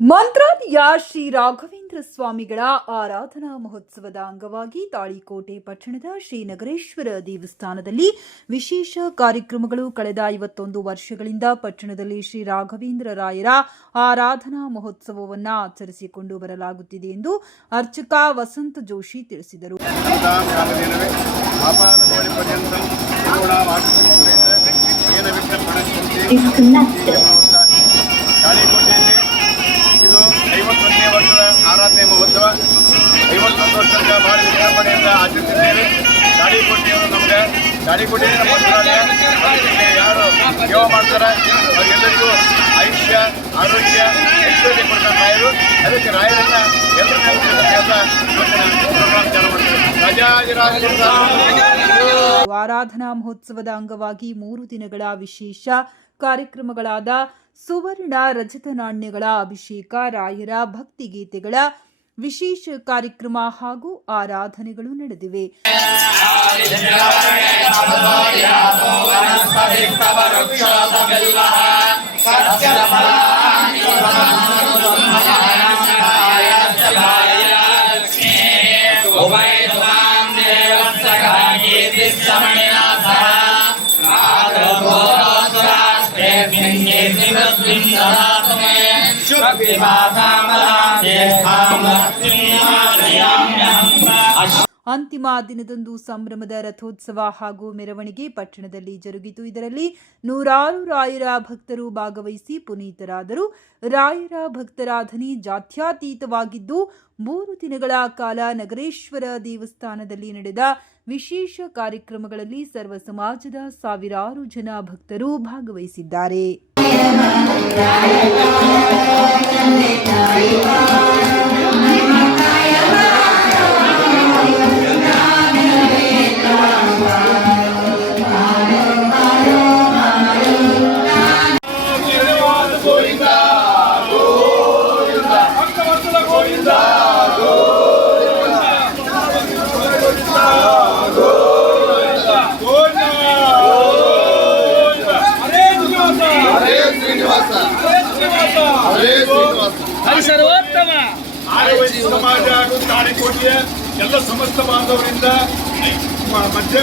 ಮಂತ್ರಾಲಯ ಶ್ರೀ ರಾಘವೇಂದ್ರ ಸ್ವಾಮಿಗಳ ಆರಾಧನಾ ಮಹೋತ್ಸವದ ಅಂಗವಾಗಿ ತಾಳಿಕೋಟೆ ಪಟ್ಟಣದ ಶ್ರೀ ನಗರೇಶ್ವರ ದೇವಸ್ಥಾನದಲ್ಲಿ ವಿಶೇಷ ಕಾರ್ಯಕ್ರಮಗಳು ಕಳೆದ ಐವತ್ತೊಂದು ವರ್ಷಗಳಿಂದ ಪಟ್ಟಣದಲ್ಲಿ ಶ್ರೀ ರಾಘವೇಂದ್ರ ರಾಯರ ಆರಾಧನಾ ಮಹೋತ್ಸವವನ್ನು ಆಚರಿಸಿಕೊಂಡು ಬರಲಾಗುತ್ತಿದೆ ಎಂದು ಅರ್ಚಕ ವಸಂತ ಜೋಶಿ ತಿಳಿಸಿದರು. ಮಂತ್ರಾಲಯ ಅದಕ್ಕೆ ಯಾರು ಸೇವೆ ಮಾಡ್ತಾರೆ ಆರೋಗ್ಯ, ಐಶ್ವರ್ಯ ಕೊಡ್ತಾರೆ ರಾಯರು. ಅದಕ್ಕೆ ಆರಾಧನಾ ಮಹೋತ್ಸವದ ಅಂಗವಾಗಿ ಮೂರು ದಿನಗಳ ವಿಶೇಷ ಕಾರ್ಯಕ್ರಮಗಳಾದ ಸುವರ್ಣ ರಜತ ನಾಣ್ಯಗಳ ಅಭಿಷೇಕ, ರಾಯರ ಭಕ್ತಿಗೀತೆಗಳ ವಿಶೇಷ ಕಾರ್ಯಕ್ರಮ ಹಾಗೂ ಆರಾಧನೆಗಳು ನಡೆದಿವೆ. ಅಂತಿಮ ದಿನದಂದು ಸಂಭ್ರಮದ ರಥೋತ್ಸವ ಹಾಗೂ ಮೆರವಣಿಗೆ ಪಟ್ಟಣದಲ್ಲಿ ಜರುಗಿತು. ಇದರಲ್ಲಿ ನೂರಾರು ರಾಯರ ಭಕ್ತರು ಭಾಗವಹಿಸಿ ಪುನೀತರಾದರು. ರಾಯರ ಭಕ್ತರಾಧನೆ ಜಾತ್ಯಾತೀತವಾಗಿದ್ದು, ಮೂರು ದಿನಗಳ ಕಾಲ ನಗರೇಶ್ವರ ದೇವಸ್ಥಾನದಲ್ಲಿ ನಡೆದ ವಿಶೇಷ ಕಾರ್ಯಕ್ರಮಗಳಲ್ಲಿ ಸರ್ವ ಸಮಾಜದ ಸಾವಿರಾರು ಜನ ಭಕ್ತರು ಭಾಗವಹಿಸಿದ್ದಾರೆ. Thank you. ಹರಿ ಸರ್ವೋತ್ತಮ ಸಮಾಜ ಹಾಗೂ ತಾಳಿಕೋಟೆಯ ಎಲ್ಲ ಸಮಸ್ತ ಬಾಂಧವರಿಂದ ಮಧ್ಯ